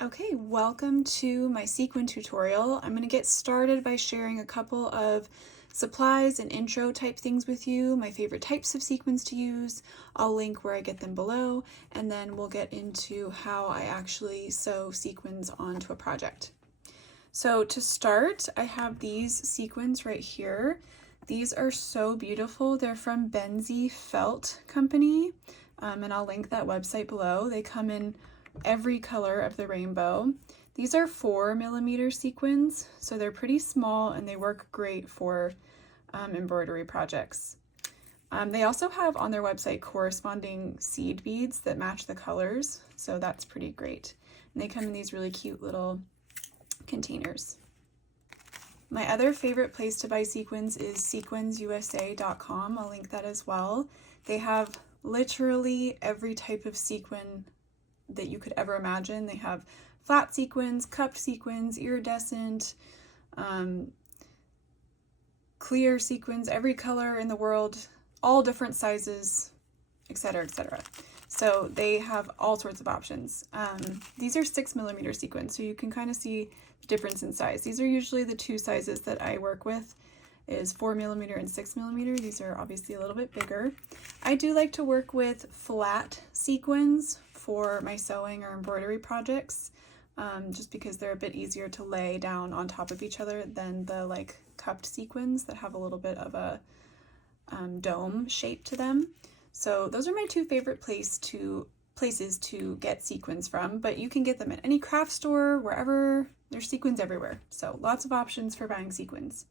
Okay, welcome to my sequin tutorial. I'm going to get started by sharing a couple of supplies and intro type things with you, my favorite types of sequins to use. I'll link where I get them below, and then we'll get into how I actually sew sequins onto a project. So to start, I have these sequins right here. These are so beautiful. They're from Benzie Felt Company, and I'll link that website below. They come in every color of the rainbow. These are 4mm sequins, so they're pretty small and they work great for embroidery projects. They also have on their website corresponding seed beads that match the colors, so that's pretty great. And they come in these really cute little containers. My other favorite place to buy sequins is sequinsusa.com. I'll link that as well. They have literally every type of sequin that you could ever imagine. They have flat sequins, cupped sequins, iridescent, clear sequins, every color in the world, all different sizes, etc., etc. So they have all sorts of options. These are 6mm sequins, so you can kind of see the difference in size. These are usually the two sizes that I work with, is 4mm and 6mm. These are obviously a little bit bigger. I do like to work with flat sequins for my sewing or embroidery projects, just because they're a bit easier to lay down on top of each other than the like cupped sequins that have a little bit of a dome shape to them. So those are my two favorite places to get sequins from, but you can get them at any craft store, wherever. There's sequins everywhere. So lots of options for buying sequins.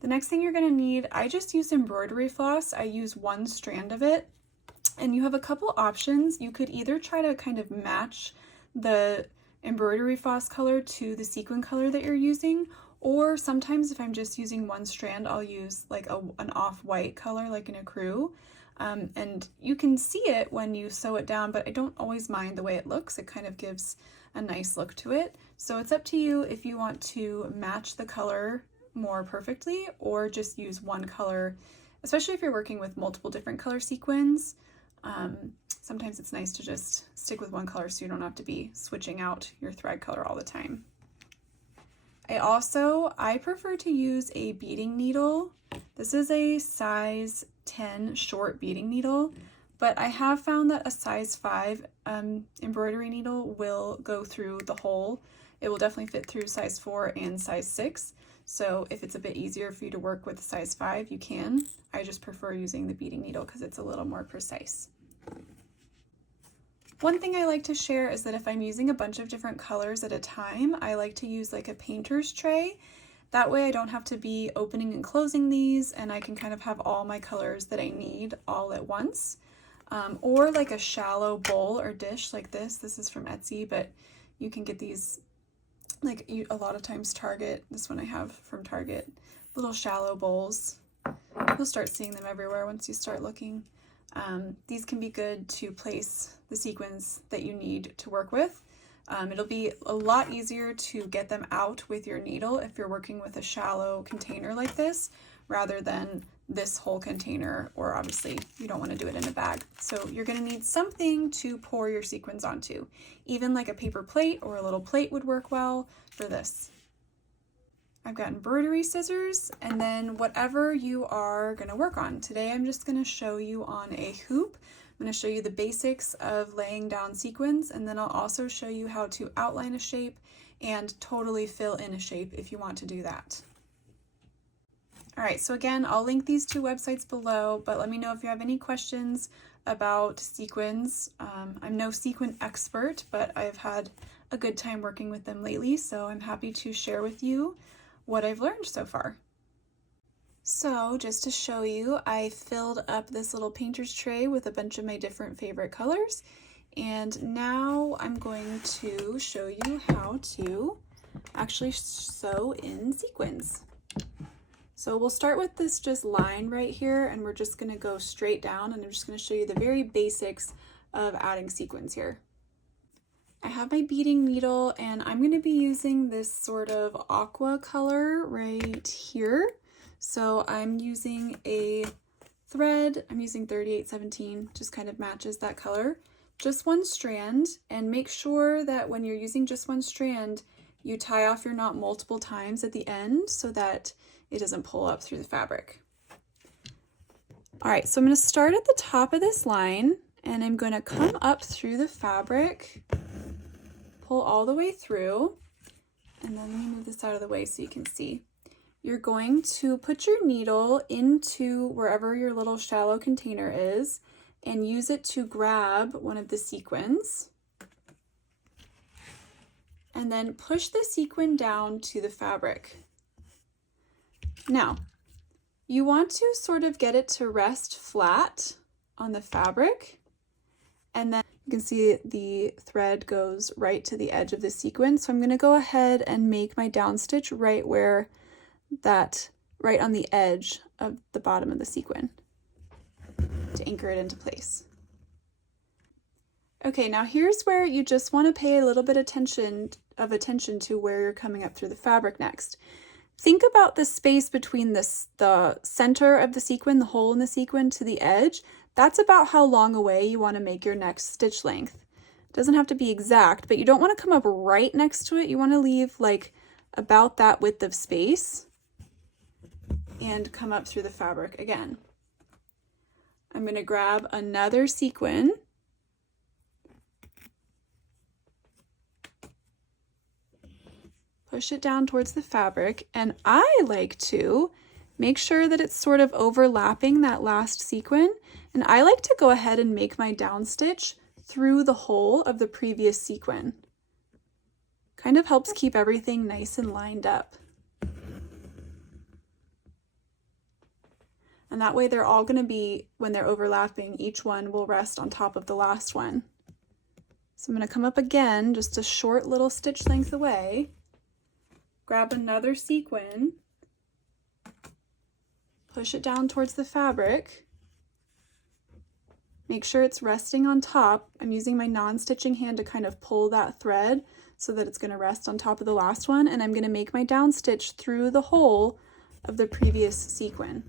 The next thing you're going to need, I just use embroidery floss. I use one strand of it, and you have a couple options. You could either try to kind of match the embroidery floss color to the sequin color that you're using, or sometimes if I'm just using one strand, I'll use like an off-white color like an ecru. And you can see it when you sew it down, but I don't always mind the way it looks. It kind of gives a nice look to it. So it's up to you if you want to match the color more perfectly or just use one color, especially if you're working with multiple different color sequins. Sometimes it's nice to just stick with one color so you don't have to be switching out your thread color all the time. I prefer to use a beading needle. This is a size 10 short beading needle, but I have found that a size 5 embroidery needle will go through the hole. It will definitely fit through size 4 and size 6. So if it's a bit easier for you to work with a size 5, you can. I just prefer using the beading needle because it's a little more precise. One thing I like to share is that if I'm using a bunch of different colors at a time, I like to use like a painter's tray. That way I don't have to be opening and closing these, and I can kind of have all my colors that I need all at once. Or like a shallow bowl or dish like this. This is from Etsy, but you can get these like a lot of times Target. This one I have from Target. Little shallow bowls. You'll start seeing them everywhere once you start looking. These can be good to place the sequins that you need to work with. It'll be a lot easier to get them out with your needle if you're working with a shallow container like this, rather than this whole container, or obviously you don't want to do it in a bag. So you're going to need something to pour your sequins onto. Even like a paper plate or a little plate would work well for this. I've got embroidery scissors, and then whatever you are going to work on. Today I'm just going to show you on a hoop. I'm going to show you the basics of laying down sequins, and then I'll also show you how to outline a shape and totally fill in a shape if you want to do that. All right, so again, I'll link these two websites below, but let me know if you have any questions about sequins. I'm no sequin expert, but I've had a good time working with them lately, so I'm happy to share with you what I've learned so far. So just to show you, I filled up this little painter's tray with a bunch of my different favorite colors, and now I'm going to show you how to actually sew in sequins. So we'll start with this just line right here, and we're just going to go straight down, and I'm just going to show you the very basics of adding sequins here. I have my beading needle, and I'm going to be using this sort of aqua color right here. So I'm using a thread, I'm using 3817, just kind of matches that color. just one strand, and make sure that when you're using just one strand, you tie off your knot multiple times at the end so that it doesn't pull up through the fabric. All right, so I'm going to start at the top of this line, and I'm going to come up through the fabric, pull all the way through, and then let me move this out of the way so you can see. You're going to put your needle into wherever your little shallow container is and use it to grab one of the sequins. And then push the sequin down to the fabric. Now, you want to sort of get it to rest flat on the fabric, and then you can see the thread goes right to the edge of the sequin. So I'm going to go ahead and make my down stitch right where right on the edge of the bottom of the sequin to anchor it into place. Okay, now here's where you just want to pay a little bit of attention to where you're coming up through the fabric next. Think about the space between the center of the sequin, the hole in the sequin, to the edge. That's about how long away you want to make your next stitch length. It doesn't have to be exact, but you don't want to come up right next to it. You want to leave like about that width of space and come up through the fabric again. I'm going to grab another sequin, push it down towards the fabric, and I like to make sure that it's sort of overlapping that last sequin, and I like to go ahead and make my down stitch through the hole of the previous sequin. Kind of helps keep everything nice and lined up. And that way they're all going to be, when they're overlapping, each one will rest on top of the last one. So I'm going to come up again, just a short little stitch length away, grab another sequin, push it down towards the fabric, make sure it's resting on top. I'm using my non-stitching hand to kind of pull that thread so that it's going to rest on top of the last one, and I'm going to make my down stitch through the hole of the previous sequin.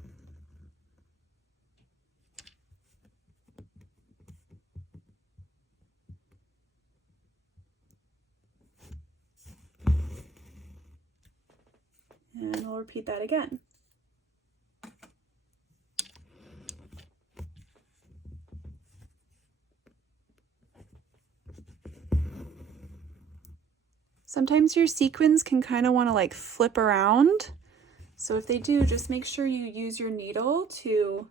And we'll repeat that again. Sometimes your sequins can kind of want to like flip around. So if they do, just make sure you use your needle to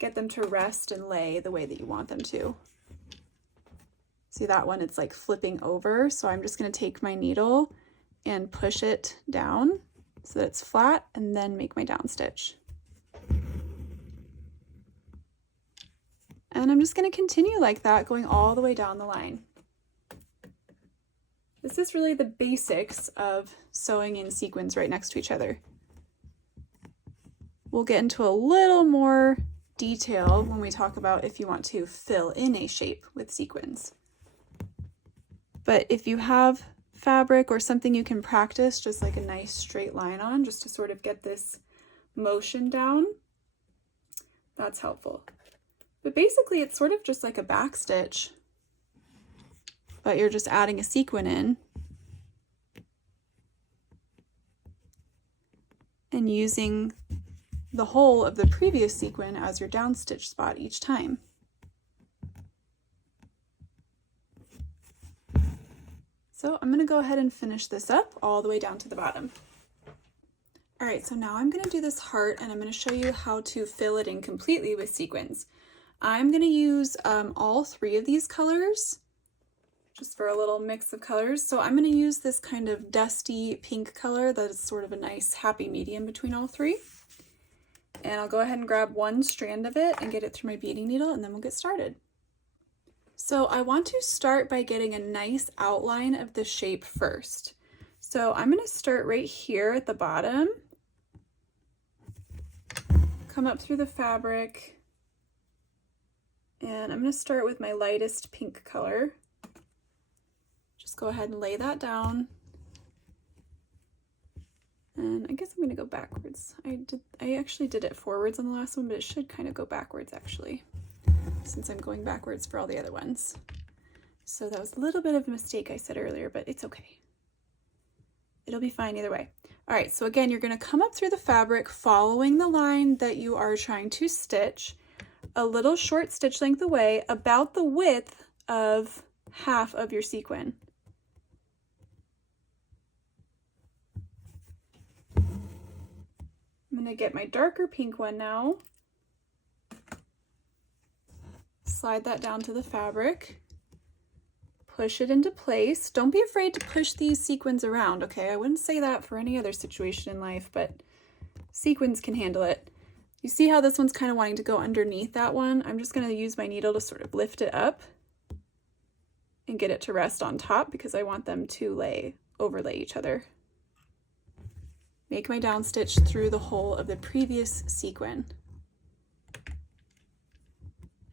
get them to rest and lay the way that you want them to. See that one, it's like flipping over. So I'm just going to take my needle and push it down so that it's flat, and then make my down stitch. And I'm just going to continue like that, going all the way down the line. This is really the basics of sewing in sequins right next to each other. We'll get into a little more detail when we talk about if you want to fill in a shape with sequins. But if you have fabric or something you can practice just like a nice straight line on, just to sort of get this motion down, that's helpful. But basically it's sort of just like a back stitch, but you're just adding a sequin in and using the hole of the previous sequin as your down stitch spot each time. So I'm going to go ahead and finish this up all the way down to the bottom. All right, so now I'm going to do this heart, and I'm going to show you how to fill it in completely with sequins. I'm going to use all three of these colors just for a little mix of colors. So I'm going to use this kind of dusty pink color that is sort of a nice happy medium between all three. And I'll go ahead and grab one strand of it and get it through my beading needle, and then we'll get started. So I want to start by getting a nice outline of the shape first. So I'm going to start right here at the bottom, come up through the fabric, and I'm going to start with my lightest pink color. Just go ahead and lay that down. And I guess I'm going to go backwards. I actually did it forwards on the last one, but it should kind of go backwards actually. since I'm going backwards for all the other ones. So that was a little bit of a mistake I said earlier, but it's okay. It'll be fine either way. All right, so again, you're going to come up through the fabric following the line that you are trying to stitch, a little short stitch length away, about the width of half of your sequin. I'm going to get my darker pink one now. Slide that down to the fabric. Push it into place. Don't be afraid to push these sequins around, okay? I wouldn't say that for any other situation in life, but sequins can handle it. You see how this one's kind of wanting to go underneath that one? I'm just going to use my needle to sort of lift it up and get it to rest on top because I want them to overlay each other. Make my down stitch through the whole of the previous sequin.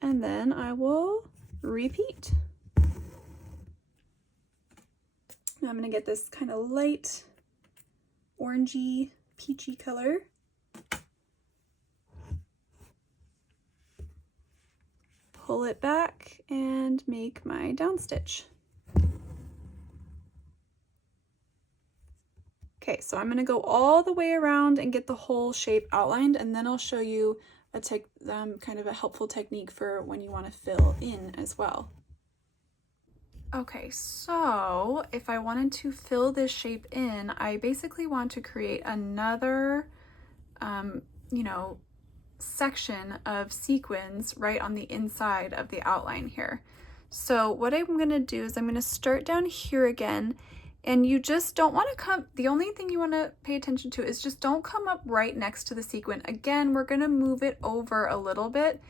And then I will repeat. Now I'm going to get this kind of light orangey, peachy color. Pull it back and make my down stitch. Okay, so I'm going to go all the way around and get the whole shape outlined, and then I'll show you a kind of a helpful technique for when you want to fill in as well. Okay, so if I wanted to fill this shape in, I basically want to create another, section of sequins right on the inside of the outline here. So what I'm going to do is I'm going to start down here again, and you just don't want to come, the only thing you want to pay attention to is just don't come up right next to the sequin. Again, we're going to move it over a little bit,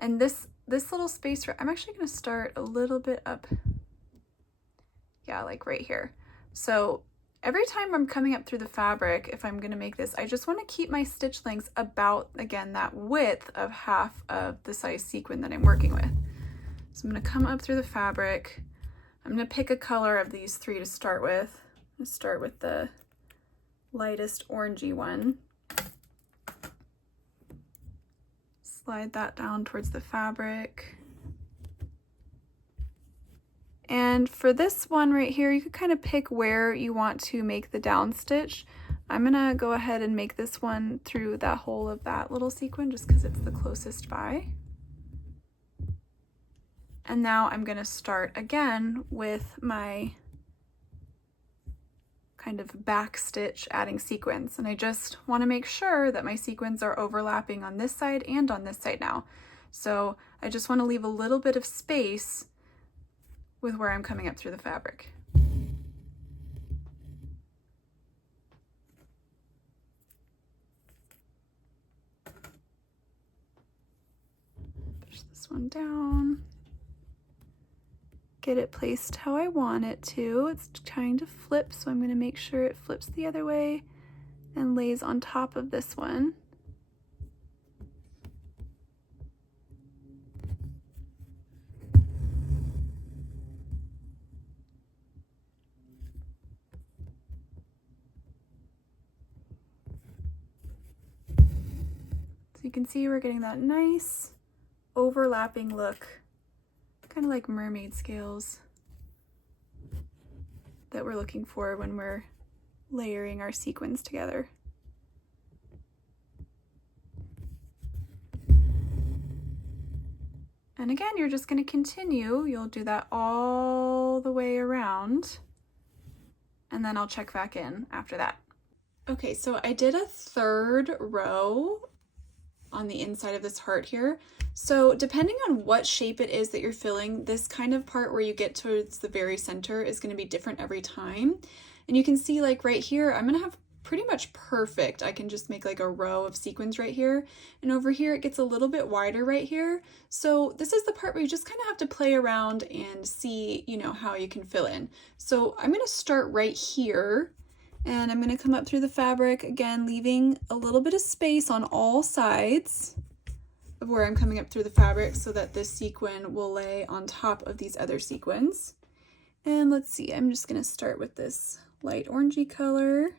and this little space, I'm actually going to start a little bit up. Yeah, like right here. So every time I'm coming up through the fabric, if I'm going to make this, I just want to keep my stitch lengths about, again, that width of half of the size sequin that I'm working with. So I'm going to come up through the fabric. I'm going to pick a color of these three to start with. I'm going to start with the lightest orangey one. Slide that down towards the fabric. And for this one right here, you could kind of pick where you want to make the down stitch. I'm gonna go ahead and make this one through that whole of that little sequin just because it's the closest by. And now I'm gonna start again with my kind of back stitch adding sequins. And I just wanna make sure that my sequins are overlapping on this side and on this side now. So I just wanna leave a little bit of space with where I'm coming up through the fabric. Push this one down. Get it placed how I want it to. It's trying to flip, so I'm going to make sure it flips the other way and lays on top of this one. You can see we're getting that nice overlapping look, kind of like mermaid scales that we're looking for when we're layering our sequins together. And again, you're just going to continue. You'll do that all the way around, and then I'll check back in after that. Okay, so I did a third row on the inside of this heart here. So depending on what shape it is that you're filling, this kind of part where you get towards the very center is going to be different every time. And you can see like right here, I'm going to have pretty much perfect. I can just make like a row of sequins right here. And over here, it gets a little bit wider right here. So this is the part where you just kind of have to play around and see, how you can fill in. So I'm going to start right here. And I'm going to come up through the fabric, again, leaving a little bit of space on all sides of where I'm coming up through the fabric so that this sequin will lay on top of these other sequins. And let's see, I'm just going to start with this light orangey color.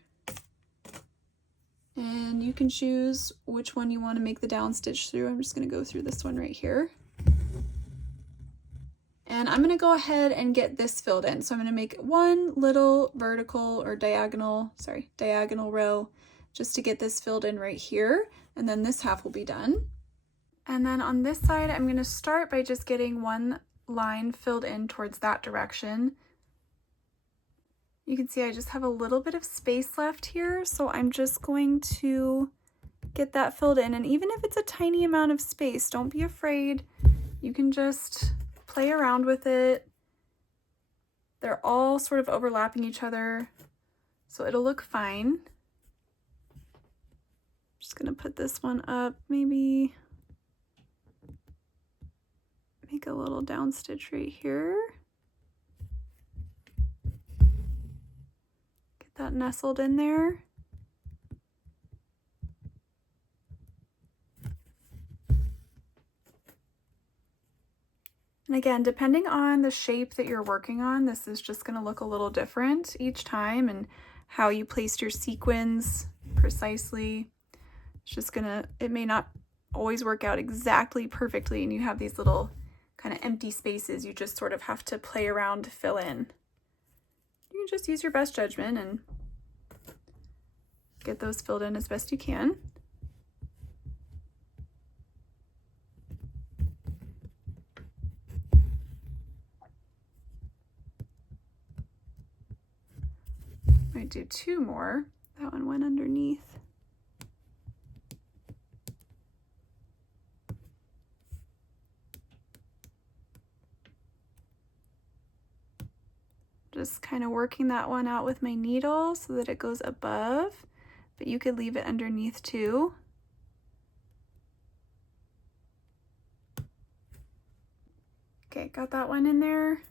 And you can choose which one you want to make the down stitch through. I'm just going to go through this one right here. And I'm gonna go ahead and get this filled in. So I'm gonna make one little vertical or diagonal row just to get this filled in right here. And then this half will be done. And then on this side, I'm gonna start by just getting one line filled in towards that direction. You can see I just have a little bit of space left here, so I'm just going to get that filled in. And even if it's a tiny amount of space, don't be afraid. You can just play around with it. They're all sort of overlapping each other, so it'll look fine. Just gonna put this one up, maybe make a little down stitch right here. Get that nestled in there. And again, depending on the shape that you're working on, this is just gonna look a little different each time, and how you placed your sequins precisely. It's just gonna, it may not always work out exactly perfectly, and you have these little kind of empty spaces you just sort of have to play around to fill in. You can just use your best judgment and get those filled in as best you can. Might do two more. That one went underneath. Just kind of working that one out with my needle so that it goes above, but you could leave it underneath too. Okay, got that one in there.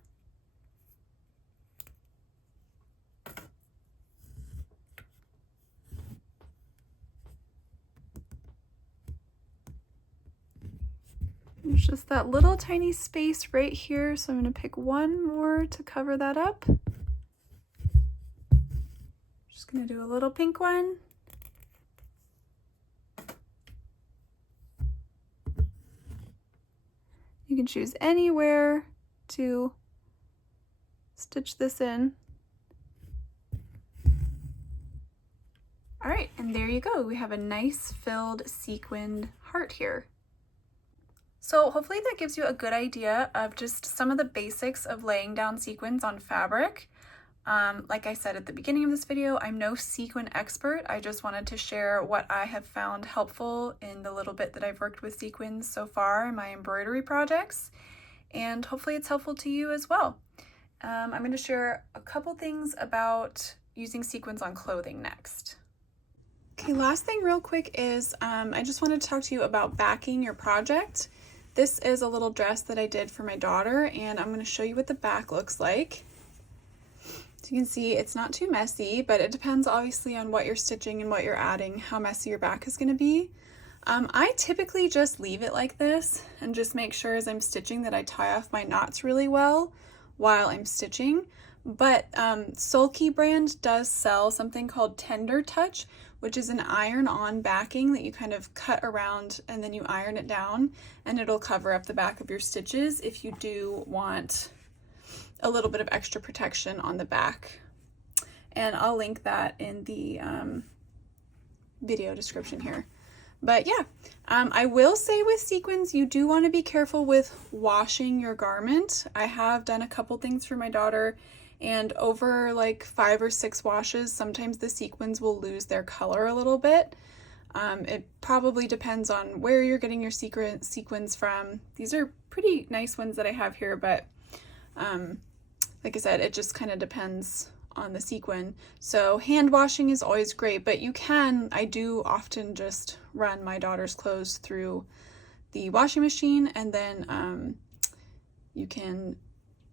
There's just that little tiny space right here, so I'm going to pick one more to cover that up. Just going to do a little pink one. You can choose anywhere to stitch this in. All right, and there you go. We have a nice filled sequined heart here. So hopefully that gives you a good idea of just some of the basics of laying down sequins on fabric. Like I said at the beginning of this video, I'm no sequin expert. I just wanted to share what I have found helpful in the little bit that I've worked with sequins so far in my embroidery projects, and hopefully it's helpful to you as well. I'm going to share a couple things about using sequins on clothing next. Okay, last thing real quick is I just wanted to talk to you about backing your project. This is a little dress that I did for my daughter, and I'm going to show you what the back looks like. So you can see it's not too messy, but it depends obviously on what you're stitching and what you're adding, how messy your back is going to be. I typically just leave it like this and just make sure as I'm stitching that I tie off my knots really well while I'm stitching. But Sulky brand does sell something called Tender Touch, which is an iron-on backing that you kind of cut around and then you iron it down, and it'll cover up the back of your stitches if you do want a little bit of extra protection on the back. And I'll link that in the video description here. But yeah, I will say with sequins, you do want to be careful with washing your garment. I have done a couple things for my daughter, and over like 5 or 6 washes, sometimes the sequins will lose their color a little bit. It probably depends on where you're getting your sequins from. These are pretty nice ones that I have here, but like I said, it just kind of depends on the sequin. So hand washing is always great, but I do often just run my daughter's clothes through the washing machine, and then you can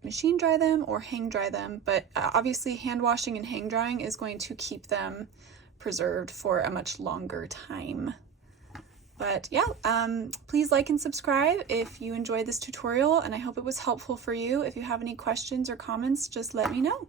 machine dry them or hang dry them, but obviously hand washing and hang drying is going to keep them preserved for a much longer time. But yeah, please like and subscribe if you enjoyed this tutorial, and I hope it was helpful for you. If you have any questions or comments, just let me know.